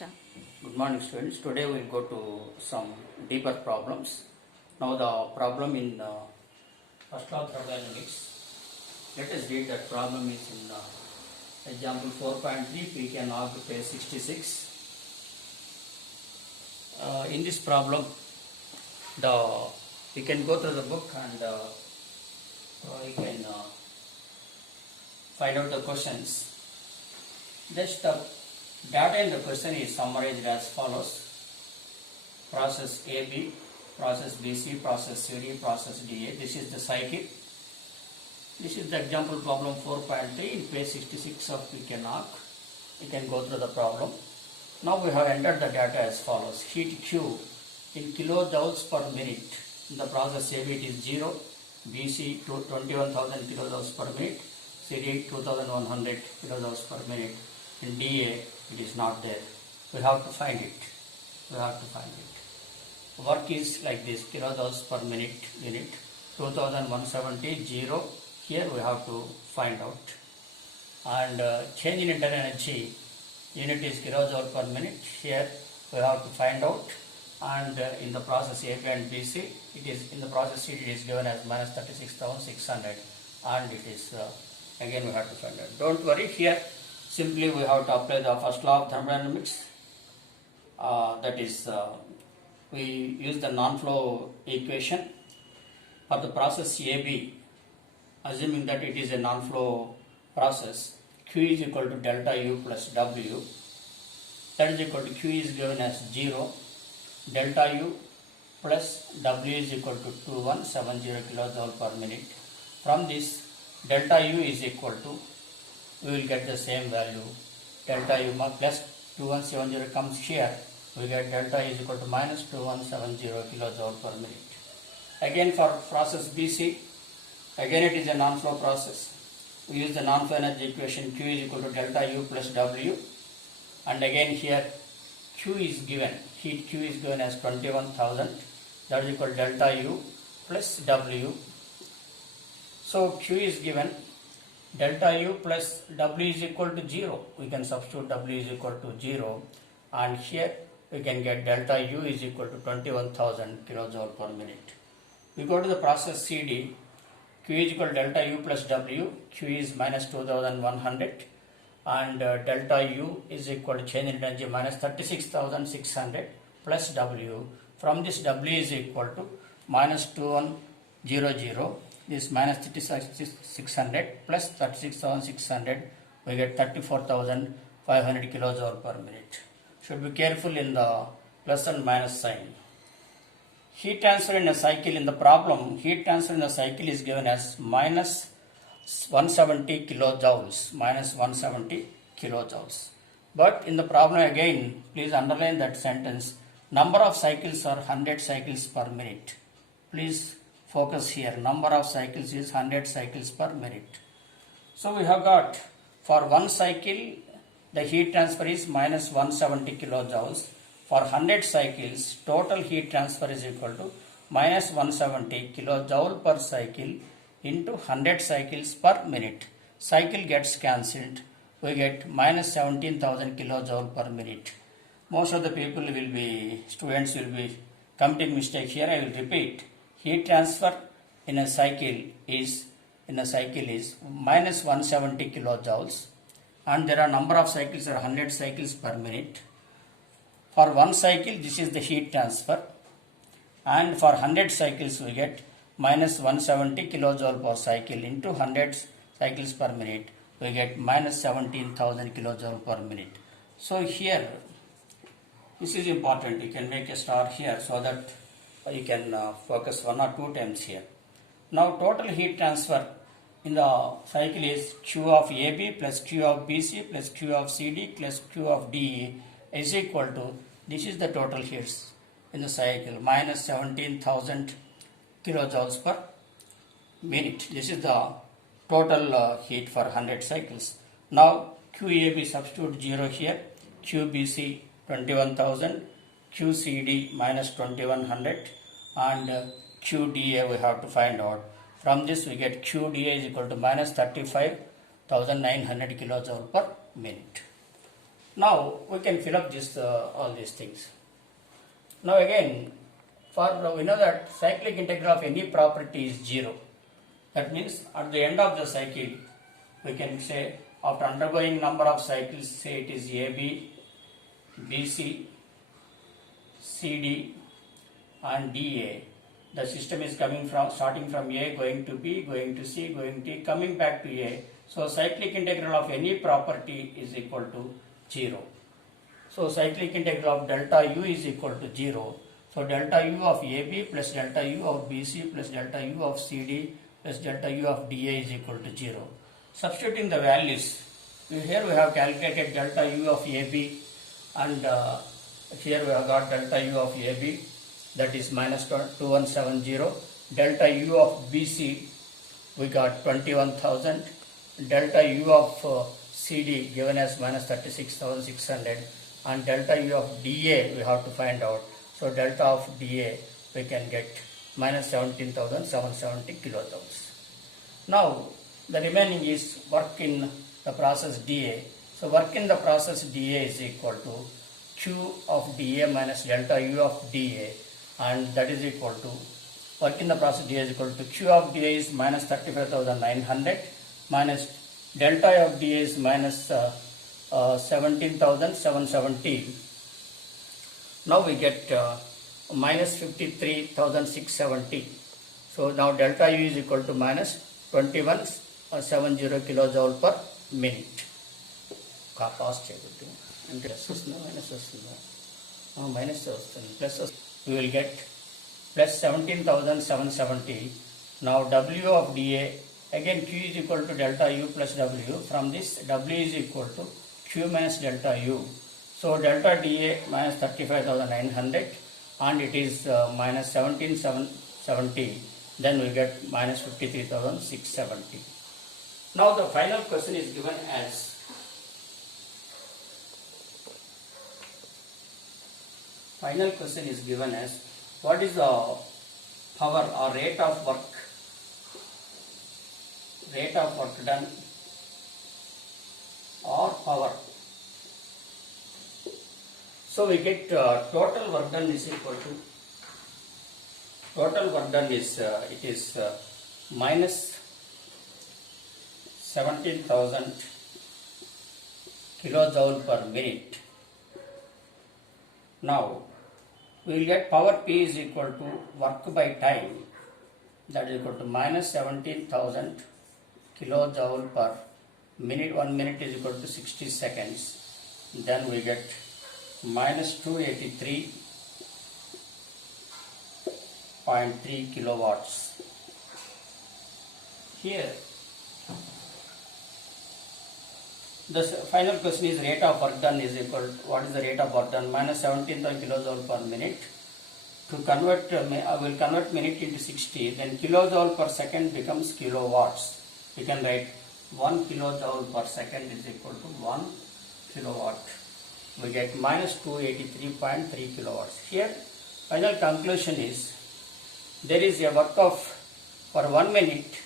start. Good morning, students. Today we will go to some deeper problems. Now the problem in first law of thermodynamics. Let us read that problem is in example 4.3 we can argue page 66. In this problem, we can go through the book and we can find out the questions. Just the data in the question is summarized as follows: process AB, process BC, process CD, process DA. This is the cycle. This is the example problem 4.3 in page 66 of we can arc. We can go through the problem. Now we have entered the data as follows: heat Q in kilojoules per minute. In the process AB it is 0, BC 21,000 kilojoules per minute, CD 2100 kilojoules per minute, in DA it is not there. We have to find it. Work is like this: kilojoules per minute unit, 2170, 0. Here we have to find out. And change in internal energy unit is kilojoule per minute. Here we have to find out. And in the process AB and BC, it is in the process CD, it is given as minus 36,600, and it is again we have to find out. Don't worry, here simply we have to apply the first law of thermodynamics. That is, we use the non-flow equation for the process AB. Assuming that it is a non-flow process, Q is equal to delta U plus W. That is equal to Q is given as 0, delta U plus W is equal to 2170 kilojoule per minute. From this, delta U is equal to, we will get the same value, delta U plus 2170 comes here, we get delta is equal to minus 2170 kilojoule per minute. Again for process BC, again it is a non-flow process. We use the non-flow energy equation, Q is equal to delta U plus W, and again here Q is given, heat Q is given as 21,000, that is equal to delta U plus W. So Q is given, delta U plus W is equal to 0. We can substitute W is equal to 0, and here we can get delta U is equal to 21,000 kilojoule per minute. We go to the process CD, Q is equal to delta U plus W, Q is minus 2100, and delta U is equal to change in energy minus 36,600 plus W. From this, W is equal to minus 2100, this minus 36,600 plus 36,600, we get 34,500 kilojoule per minute. Should be careful in the plus and minus sign. Heat transfer in a cycle, in the problem, heat transfer in a cycle is given as minus 170 kilojoules, minus 170 kilojoules. But in the problem again, please underline that sentence, number of cycles are 100 cycles per minute. Please focus here, number of cycles is 100 cycles per minute. So we have got, for one cycle, the heat transfer is minus 170 kilojoules. For 100 cycles, total heat transfer is equal to minus 170 kilojoule per cycle into 100 cycles per minute. Cycle gets cancelled. We get minus 17,000 kilojoule per minute. Most of the people will be, students will be committing mistake here. I will repeat. Heat transfer in a cycle is minus 170 kilojoules, and there are number of cycles are 100 cycles per minute. For one cycle, this is the heat transfer, and for 100 cycles we get minus 170 kilojoule per cycle into 100 cycles per minute, we get minus 17,000 kilojoule per minute. So here, this is important, you can make a star here so that you can focus one or two times here. Now total heat transfer in the cycle is Q of AB plus Q of BC plus Q of CD plus Q of DE is equal to, this is the total heats in the cycle, minus 17,000 kilojoules per minute. This is the total heat for 100 cycles. Now QAB substitute 0 here, QBC 21,000, QCD minus 2100, and QDA we have to find out. From this we get QDA is equal to minus 35,900 kilojoule per minute. Now we can fill up this all these things. Now again, we know that cyclic integral of any property is 0. That means at the end of the cycle, we can say after undergoing number of cycles, say it is AB, BC, CD and DA. The system is starting from A, going to B, going to C, going to coming back to A. So cyclic integral of any property is equal to 0. So cyclic integral of delta U is equal to 0. So delta U of AB plus delta U of BC plus delta U of CD plus delta U of DA is equal to 0. Substituting the values, here we have calculated delta U of AB and here we have got delta U of AB, that is minus 2170. Delta U of BC we got 21,000. Delta U of CD given as minus 36,600 and delta U of DA we have to find out. So delta of DA we can get minus 17,770 kilojoules. Now the remaining is work in the process DA. So work in the process DA is equal to Q of DA minus delta U of DA, and that is equal to work in the process DA is equal to Q of DA is minus 35,900 minus delta of DA is minus 17,770. Now we get minus 53,670. So now delta U is equal to minus 2170 kilojoule per minute. Cost minus plus we will get plus 17,770. Now W of DA, again Q is equal to delta U plus W. From this W is equal to Q minus delta U. So delta DA minus 35,900 and it is minus 17,770. Then we get minus 53,670. Now the final question is given as what is the power or rate of work done or power. So we get total work done is equal to minus 17,000 kilojoule per minute. Now we will get power P is equal to work by time, that is equal to minus 17,000 kilojoule per minute. 1 minute is equal to 60 seconds. Then we get minus 283.3 kilowatts. Here the final question is rate of work done is equal to, what is the rate of work done? Minus 17,000 kilojoule per minute. To convert, I will convert minute into 60, then kilojoule per second becomes kilowatts. You can write 1 kilojoule per second is equal to 1 kilowatt. We get minus 283.3 kilowatts. Here final conclusion is there is a work of, for 1 minute,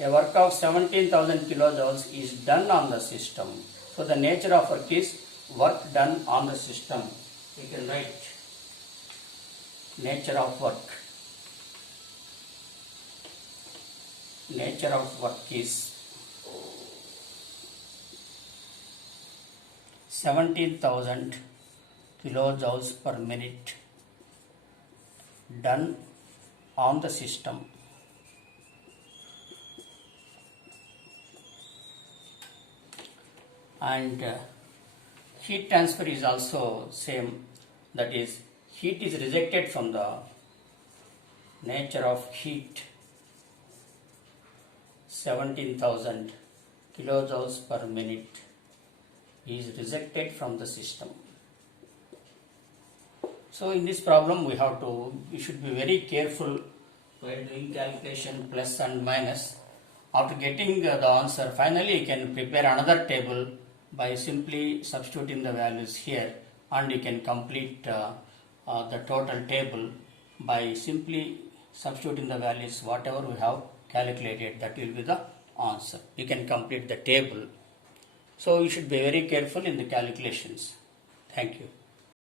a work of 17,000 kilojoules is done on the system. So the nature of work is work done on the system. We can write nature of work. Nature of work is 17,000 kilojoules per minute done on the system. And heat transfer is also same, that is heat is rejected from the nature of heat. 17,000 kilojoules per minute is rejected from the system. So in this problem we should be very careful while doing calculation plus and minus. After getting the answer, finally you can prepare another table by simply substituting the values here, and you can complete the total table by simply substituting the values whatever we have calculated. That will be the answer. You can complete the table. So you should be very careful in the calculations. Thank you.